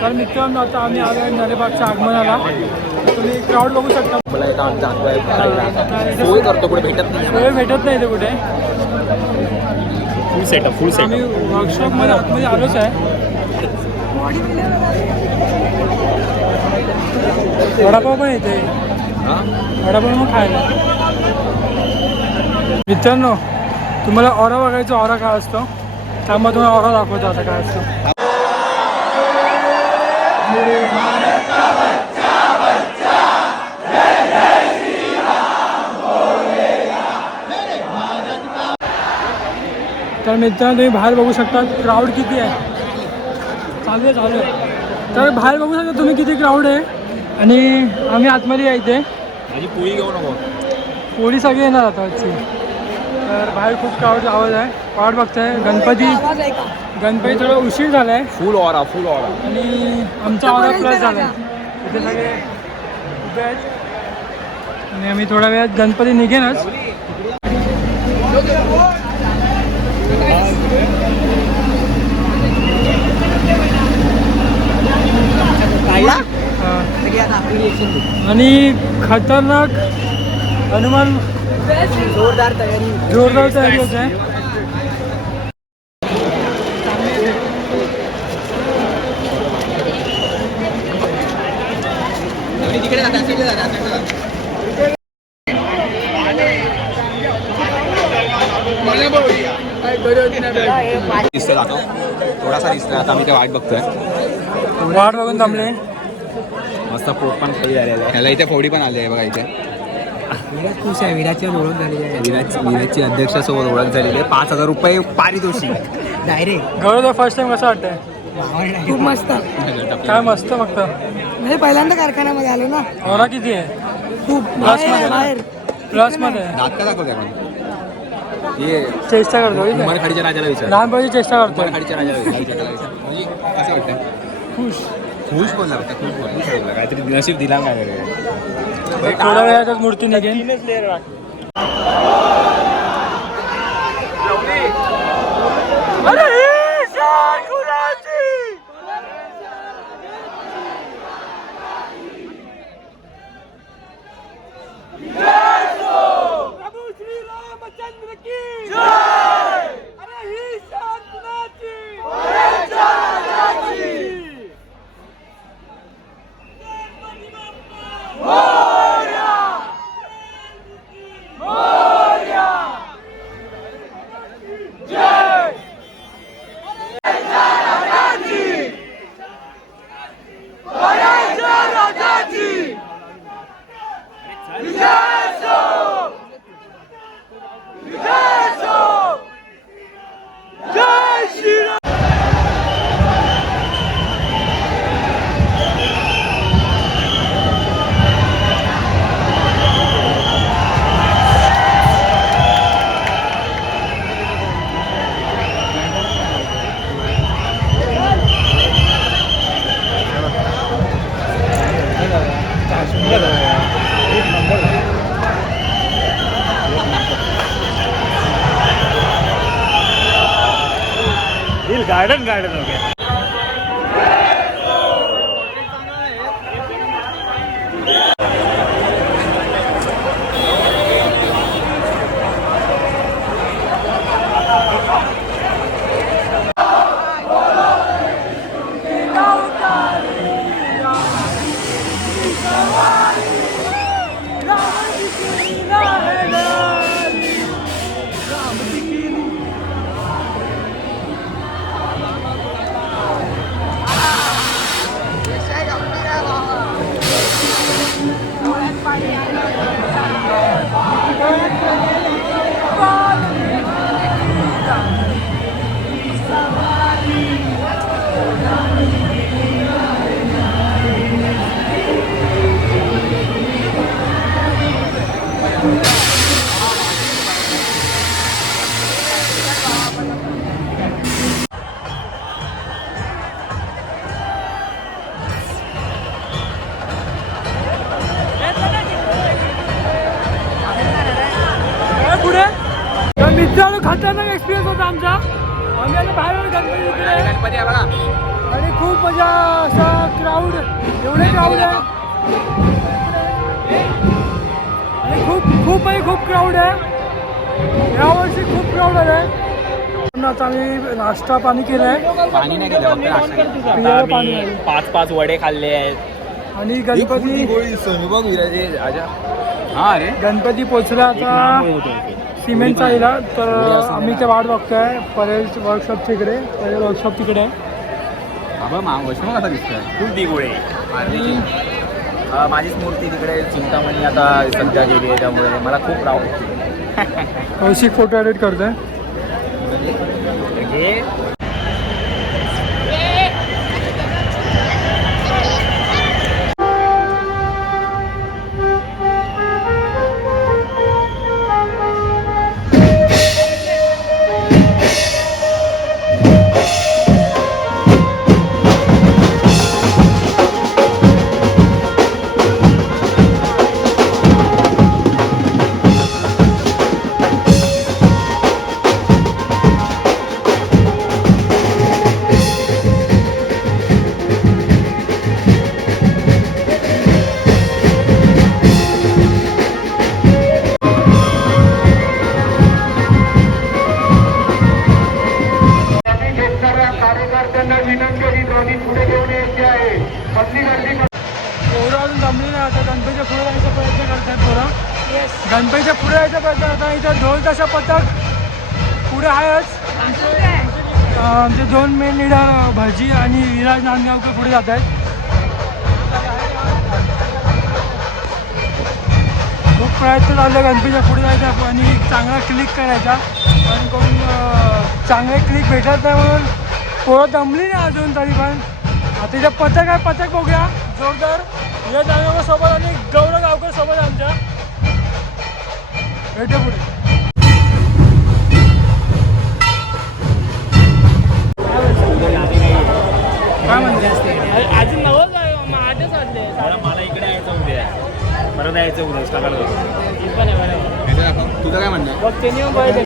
तर मित्रांनो आता आम्ही आलो आहे नरेबागच्या आगमनाला. तुम्ही क्राऊड बघू शकता. मला एक सोय करतो कुठे भेटत नाही. वेळ भेटत नाही इथे कुठे. फुल सेटअप आम्ही वर्कशॉपमध्ये आतमध्ये आलोच आहे. वडापाव पण येते. वडापाव मग खायला. मित्रांनो तुम्हाला ऑरा बघायचा. ऑरा काय असतो त्यामुळे तुम्हाला ऑरा दाखवतो आता काय असतो. तर मित्रांनो तुम्ही बाहेर बघू शकता क्राऊड किती आहे. चालू आहे. तर बाहेर बघू शकता तुम्ही किती क्राऊड आहे. आणि आम्ही आतमध्ये यायचे. माझी पोळी घेऊ नको. पोळी सगळी येणार आता आजची. तर बाहेर खूप क्राऊडचा आवाज आहे. वाट बघताय. गणपती थोडा उशीर झाला आहे. फुल ऑरा आणि आमचा ऑरा प्लस झाला आहे. इथे सगळे उभे आहेत. आणि आम्ही थोड्या वेळात गणपती निघेनच. आणि खतरनाक हनुमान जोरदार तयारी होत आहे. दिसतोय जातो थोडासा दिसतोय. आता आम्ही काय वाट बघतोय. वाट बघून थांबले. मस्त पोट पण खाली झालेलं आहे. ह्याला इथे फोडी पण आली आहे बघा. इथे खुश आहे. विराची ओळख झाली आहे. विराजची अध्यक्षासोबत ओळख झालेली आहे. 5,000 रुपये पारितोषिक डायरेक्ट. गौरव फर्स्ट टाइम कसं वाटतंय. खूप मस्त. काय मस्त. फक्त म्हणजे पहिल्यांदा कारखान्यामध्ये आलो ना. ऑरा किती आहे. खूप बाहेर प्लसमध्ये दात का दाखवते आपण. हे चेष्टा करतो. उमरखाडीच्या राजाला विचार. लहानपणी चेष्टा करतो. उमरखाडीच्या राजाला विचार. म्हणजे कसं वाटतं. खुश बोलला होता. खुश बोलला. काहीतरी नशीब दिला काय. थोड्या वेळातच मूर्ती निघेल. गार्डन हो गया. मित्रांनो खतरनाक एक्सपिरियन्स होता आमचा. आम्ही आता बाहेर गणपती इकडे गणपती आहे बघा. आणि खूप मजा असा क्राऊड एवढे क्राऊड आहे आणि खूप खूप म्हणजे खूप क्राऊड आहे यावर्षी खूप क्राऊड आहे. आता आम्ही नाश्ता पाणी केलं आहे पाणी नाही केलं फक्त नाश्ता केला. पियाला पाणी आहे. 5 वडे खाल्ले आहेत. आणि गणपती हा अरे गणपती पोचला आता सिमेंटचा येला. तर आम्ही ते वाट बघतोय परेल वर्कशॉपच्या इकडे. परेल वर्कशॉप तिकडे आहे. बाबा वैष्णव कसा दिसतोय. खूप दिगोळे. माझीच मूर्ती तिकडे चिंतामणी आता सध्या गेली आहे त्यामुळे मला खूप प्राऊड होती. कौशिक फोटो एडिट करतोय. हे एवढं अजून जमली नाही. आता गणपतीच्या पुढे जायचा प्रयत्न करतात पोरं. गणपतीच्या पुढे जायचा प्रयत्न करतात. इथं ढोल तशा पथक पुढे आहेच. आमचे 2 मेन लीडर भजी आणि विराज नांदगावकर पुढे जात आहेत. खूप प्रयत्न चालले गणपतीच्या पुढे जायचा आणि चांगला क्लिक करायचा. पण कोण चांगले क्लिक भेटत नाही म्हणून पोरं दमली नाही अजून तरी पण. आता इथं पथक आहे. पथक बघूया जोरदार. विराज नांदगावकर सोबत आणि गौरव गावकर सोबत आमच्या भेटे पुढे. काय म्हणते अजून नवं काय 8च वाजले. मला इकडे यायचं उद्या. परत यायचं उद्या सकाळ तुझं काय म्हणणं. बघ त्यांनी